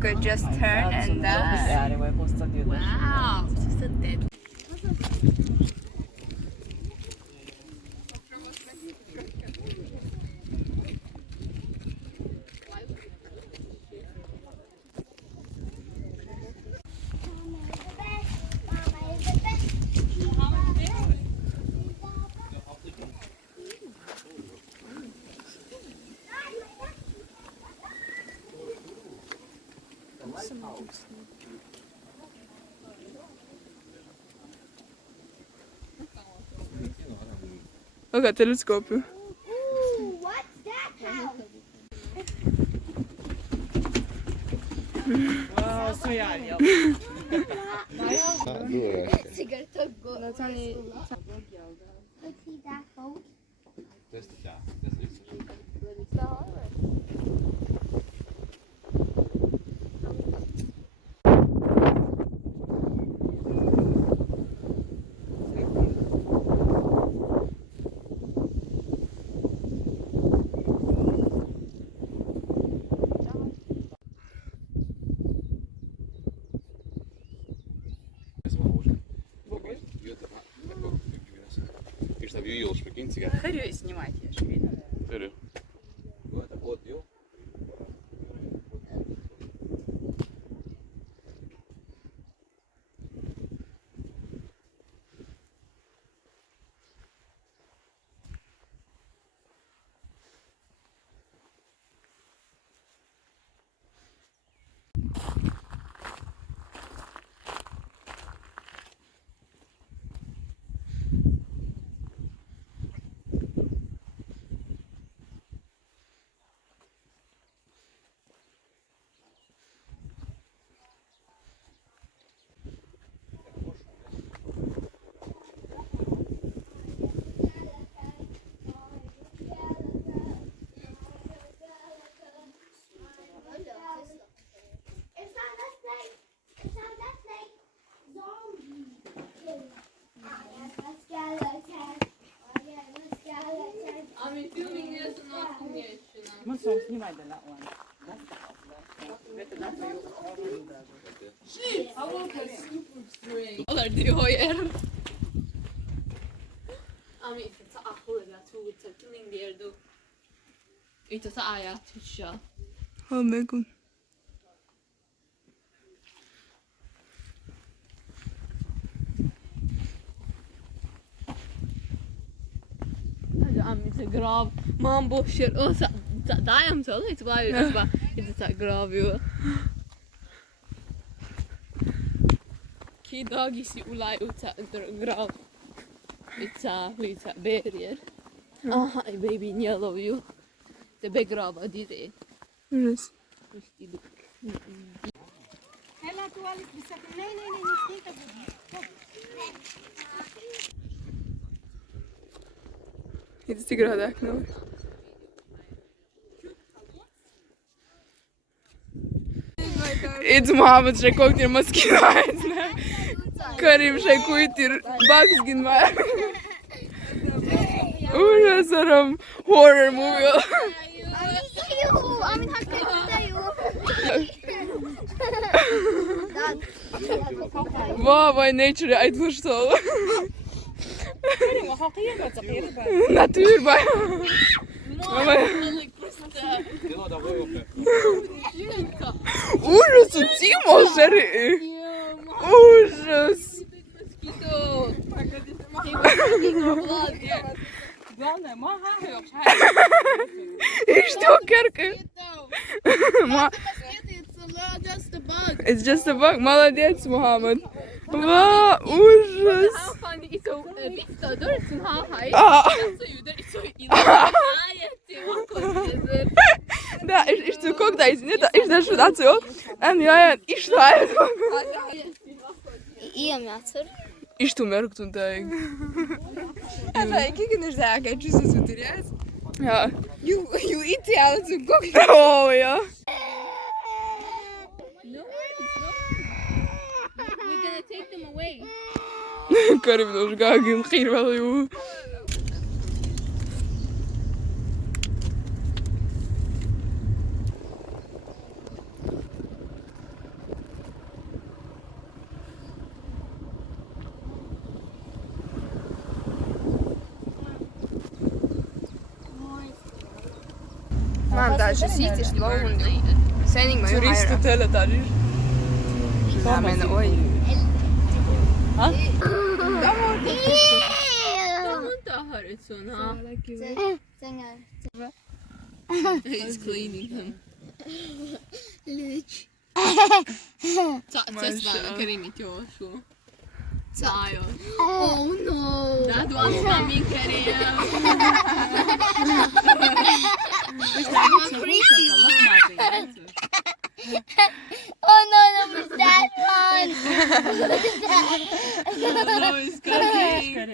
Could just turn and wow, just a dead. Aga teleskoop ju. Хорю снимать, я же видно. Eller du har ju en. Ami ta ahura tu tling der du. Ita sa aya tisha. Ha megun. Ami ta grav. Man boşer o sa daim så det var ju bara inte ta grav ju. Ki dagisi ulai uta grav. It's a barrier. Ah, baby, I love you. The begrava di det. Yes. Hela tualet bisa. Nej, ni ska Inte sticker du hade äkna. It's Mohammed شكوك تير مسكين عايزنا كريم شكوي تير باكس جن ما ولا سرم horror movie Amin hakkı Baba nature uitvoerstel Natuur bij Ужас, Тимо, жари! Ужас! И что, Керка? It's just a bug. Молодец, Мухаммад. Ва, ужас! Да, и что, когда извините, и что что дацо? Я и что это? İyi amyatır. И что merkt und da? Also, ich kann nicht sagen, tschüss, was du jetzt. Ja. You eat the alles und guck. Oh ja. No, we're gonna take them away. Karim nog gaagin خير wel joh. Mam даже сидишь лоун. Сенинг мою Turistu хайра. teletariš. Amen, oj. Mondta Harrison, He's cleaning him. Cesta kerimit jósú. Cájon. Oh no! De duasztam minkerjem. Oh no, that was that one! No, he's cooking.